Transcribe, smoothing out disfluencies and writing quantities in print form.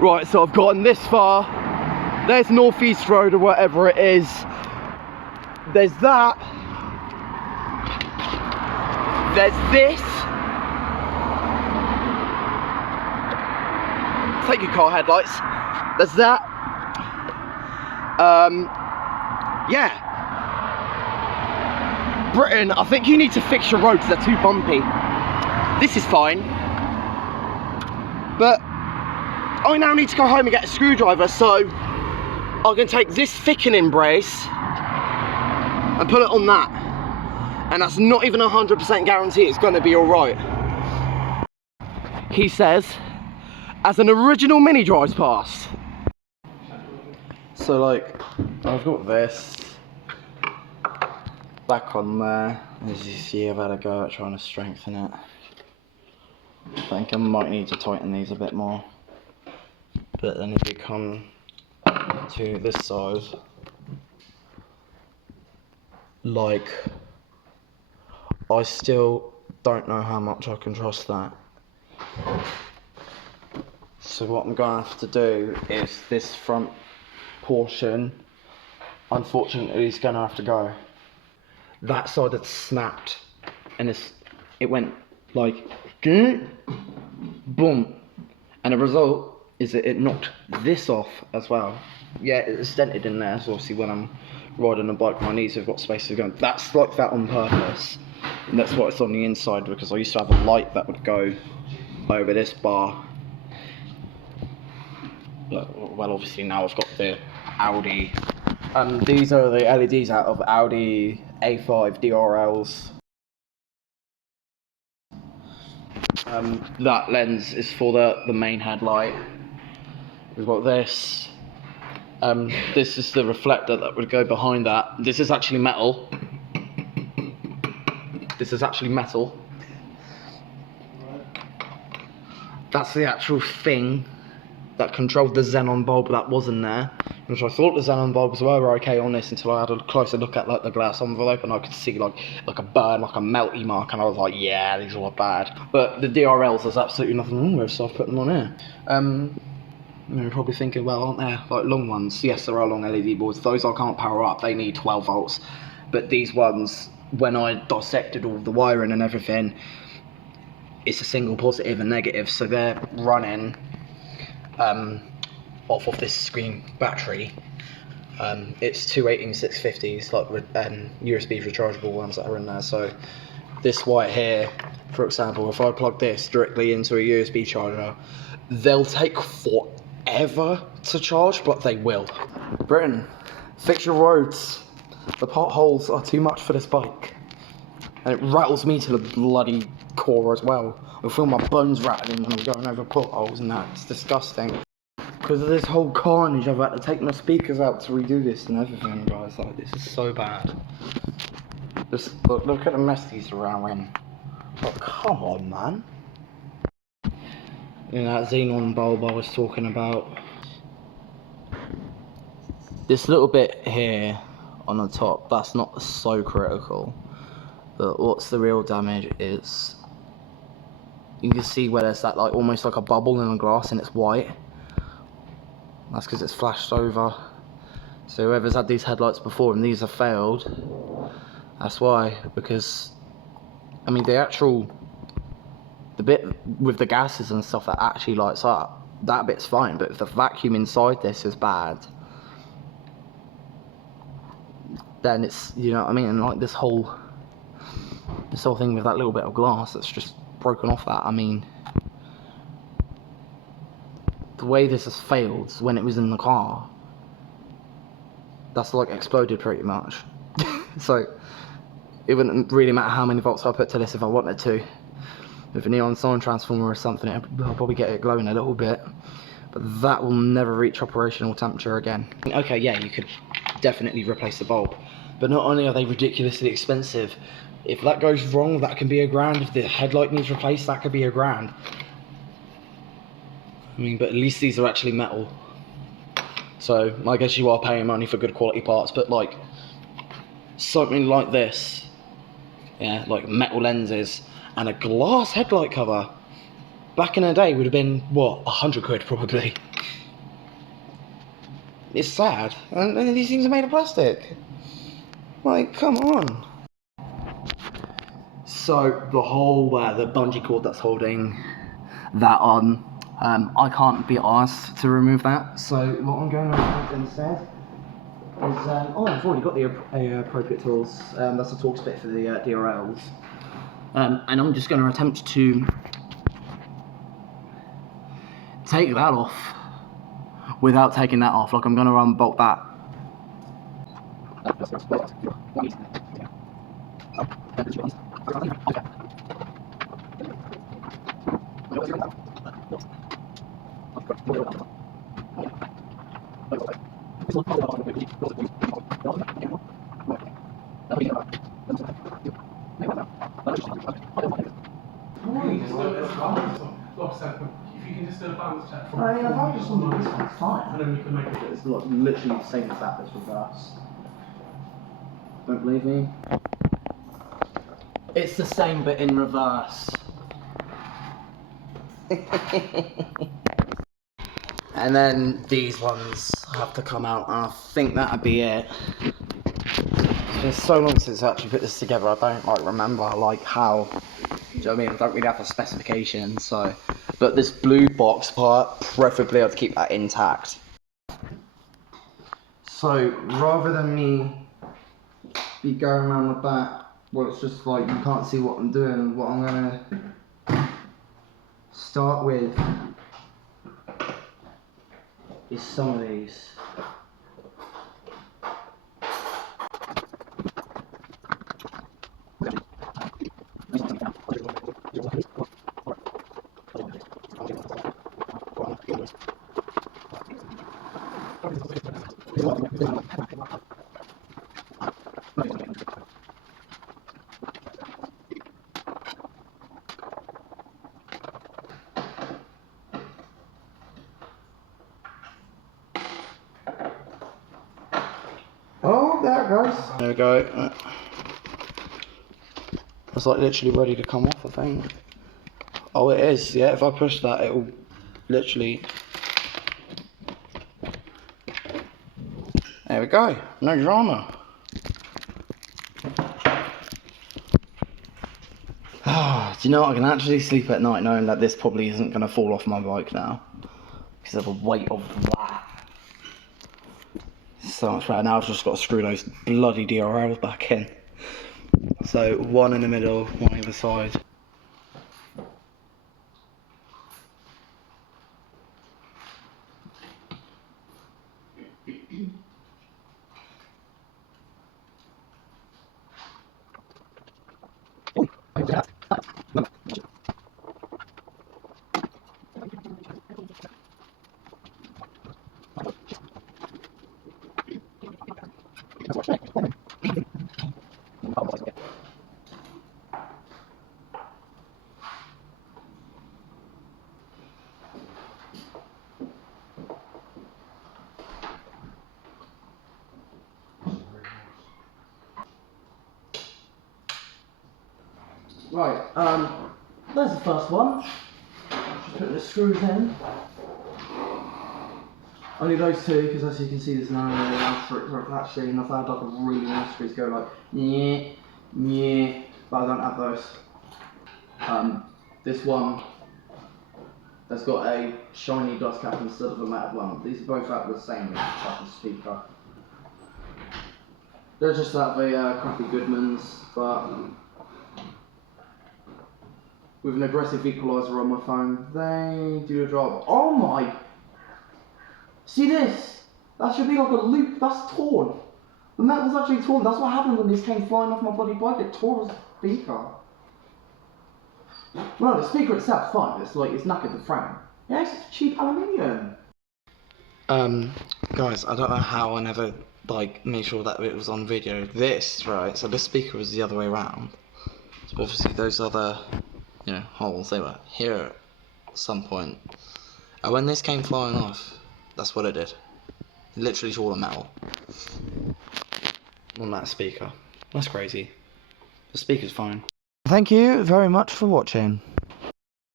Right, so I've gotten this far. There's North East Road or whatever it is. There's that. There's this. Take your car headlights. There's that. Yeah. Britain, I think you need to fix your roads, they're too bumpy. This is fine. But I now need to go home and get a screwdriver, so I can take this thickening brace and put it on that. And that's not even 100% guarantee it's gonna be alright. He says, as an original mini drives past. So like, I've got this back on there. As you see, I've had a go at trying to strengthen it. I think I might need to tighten these a bit more. But then if you come to this side, like, I still don't know how much I can trust that. So what I'm gonna have to do is this front portion, unfortunately, is gonna have to go. That side had snapped, and it went like boom, and the result is that it knocked this off as well. Yeah, it's dented in there, so obviously when I'm riding a bike, my knees have got space to go. That's like that on purpose, and that's why it's on the inside, because I used to have a light that would go over this bar. But, well, obviously now I've got the Audi. These are the LEDs out of Audi A5 DRLs. That lens is for the main headlight. We've got this. This is the reflector that would go behind that. This is actually metal. This is actually metal. That's the actual thing that controlled the xenon bulb that wasn't there. Which I thought the xenon bulbs were okay on this until I had a closer look at like the glass envelope, and I could see like a burn, like a melty mark, and I was like, yeah, these are bad. But the DRLs, there's absolutely nothing wrong with, so I've put them on here. You're probably thinking, well, aren't there like long ones? Yes, there are long LED boards. Those I can't power up, they need 12 volts. But these ones, when I dissected all the wiring and everything, it's a single positive and negative, so they're running off of this screen battery. It's two 18650s, like USB rechargeable ones that are in there. So this white here, for example, if I plug this directly into a USB charger, they'll take forever to charge, but they will. Britain, fix your roads. The potholes are too much for this bike, and it rattles me to the bloody core as well. I feel my bones rattling when I'm going over potholes, and that's disgusting. Because of this whole carnage, I've had to take my speakers out to redo this and everything, guys. Like, this is so bad. Just look at the mess these are in. Like, come on, man. You know, that xenon bulb I was talking about. This little bit here on the top, that's not so critical. But what's the real damage is, you can see where there's that like almost like a bubble in the glass and it's white. That's because it's flashed over. So whoever's had these headlights before and these have failed, that's why. Because, I mean, the bit with the gases and stuff that actually lights up, that bit's fine. But if the vacuum inside this is bad, then it's, you know what I mean? And like this whole thing with that little bit of glass that's just broken off that, I mean, the way this has failed when it was in the car, that's like exploded pretty much. So it wouldn't really matter how many volts I put to this if I wanted to. With a neon sign transformer or something, I'll probably get it glowing a little bit, but that will never reach operational temperature again. Okay, yeah, you could definitely replace the bulb, but not only are they ridiculously expensive, if that goes wrong, that can be £1,000. If the headlight needs replaced, that could be £1,000. I mean, but at least these are actually metal. So I guess you are paying money for good quality parts, but like something like this, yeah, like metal lenses and a glass headlight cover, back in the day would have been, what, 100 quid probably. It's sad, and these things are made of plastic. Like, come on. So the whole the bungee cord that's holding that on, I can't be asked to remove that. So what I'm going to do instead is, I've already got the appropriate tools. That's a Torx bit for the DRLs, and I'm just going to attempt to take that off without taking that off. Like, I'm going to unbolt that. If you can just do a balance check from If I just want to do this one, it's fine. and then we can make it. It's literally the same as that, this reverse. Don't believe me? It's the same but in reverse. And then these ones have to come out, and I think that'd be it. It's been so long since I actually put this together, I don't like remember like how, do you know what I mean? I don't really have a specification, so. But this blue box part, preferably I'd keep that intact. So rather than me be going around the back, well, it's just like you can't see what I'm doing. What I'm gonna start with is some of these. Oh, there it goes. There we go. It's like literally ready to come off, I think. Oh, it is. Yeah, if I push that, it will literally. There we go. No drama. Do you know what? I can actually sleep at night knowing that this probably isn't going to fall off my bike now because of the weight of that. So much better. Now I've just got to screw those bloody DRLs back in. So one in the middle, one either side. Right, there's the first one. Just putting the screws in. Only those two, because as you can see there's no asterisks or attaching, and I've had like a really nice screws go like yeah, yeah, but I don't have those. This one has got a shiny dust cap instead of a matte one. These are both out the same type of speaker. They're just out of a crappy Goodman's, but with an aggressive equalizer on my phone, they do the job. Oh my! See this? That should be like a loop. That's torn. The metal's actually torn. That's what happened when these came flying off my bloody bike. It tore the speaker. Well, the speaker itself's fine. It's like it's knackered the frame. Yeah, it's just cheap aluminium. Guys, I don't know how I never like made sure that it was on video. This, right? So this speaker was the other way around. So obviously those other, you know, holes, they were here at some point. And when this came flying off, that's what it did. It literally tore the metal on that speaker. That's crazy. The speaker's fine. Thank you very much for watching.